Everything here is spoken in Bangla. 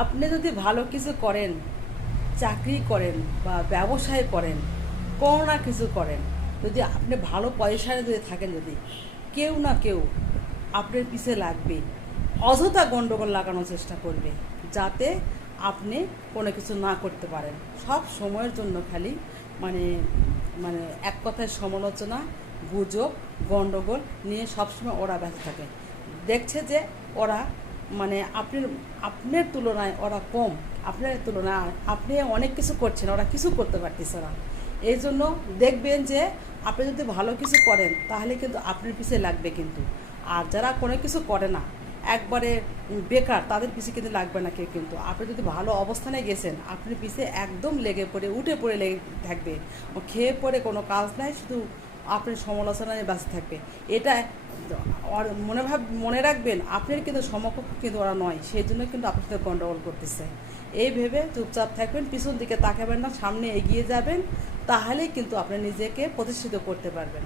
আপনি যদি ভালো কিছু করেন, চাকরি করেন বা ব্যবসায় করেন, কোনো না কিছু করেন, যদি আপনি ভালো পয়সায় যদি থাকেন, যদি কেউ না কেউ আপনার পিছে লাগবে, অযথা গণ্ডগোল লাগানোর চেষ্টা করবে, যাতে আপনি কোনো কিছু না করতে পারেন। সব সময়ের জন্য খালি মানে মানে এক কথায় সমালোচনা, গুজব, গণ্ডগোল নিয়ে সবসময় ওরা ব্যস্ত থাকে। দেখছে যে ওরা মানে আপনার তুলনায় ওরা কম, আপনার তুলনায় আপনি অনেক কিছু করছেন, ওরা কিছু করতে পারতেছে না। এই জন্য দেখবেন যে আপনি যদি ভালো কিছু করেন তাহলে কিন্তু আপনার পিছিয়ে লাগবে কিন্তু। আর যারা কোনো কিছু করে না, একবারে বেকার, তাদের পিছিয়ে কিন্তু লাগবে না কেউ কিন্তু। আপনি যদি ভালো অবস্থানে গেছেন, আপনি পিছিয়ে একদম লেগে পড়ে উঠে পড়ে লেগে থাকবে, ও খেয়ে পড়ে কোনো কাজ নাই, শুধু আপনার সমালোচনায় ব্যস্ত থাকবে। এটা মনে রাখবেন, আপনার কিন্তু সমকক্ষ কিন্তু ওরা নয়, সেই জন্য কিন্তু আপনার সাথে গণ্ডগোল করতেছে। এই ভেবে চুপচাপ থাকবেন, পিছন দিকে তাকাবেন না, সামনে এগিয়ে যাবেন, তাহলেই কিন্তু আপনি নিজেকে প্রতিষ্ঠিত করতে পারবেন।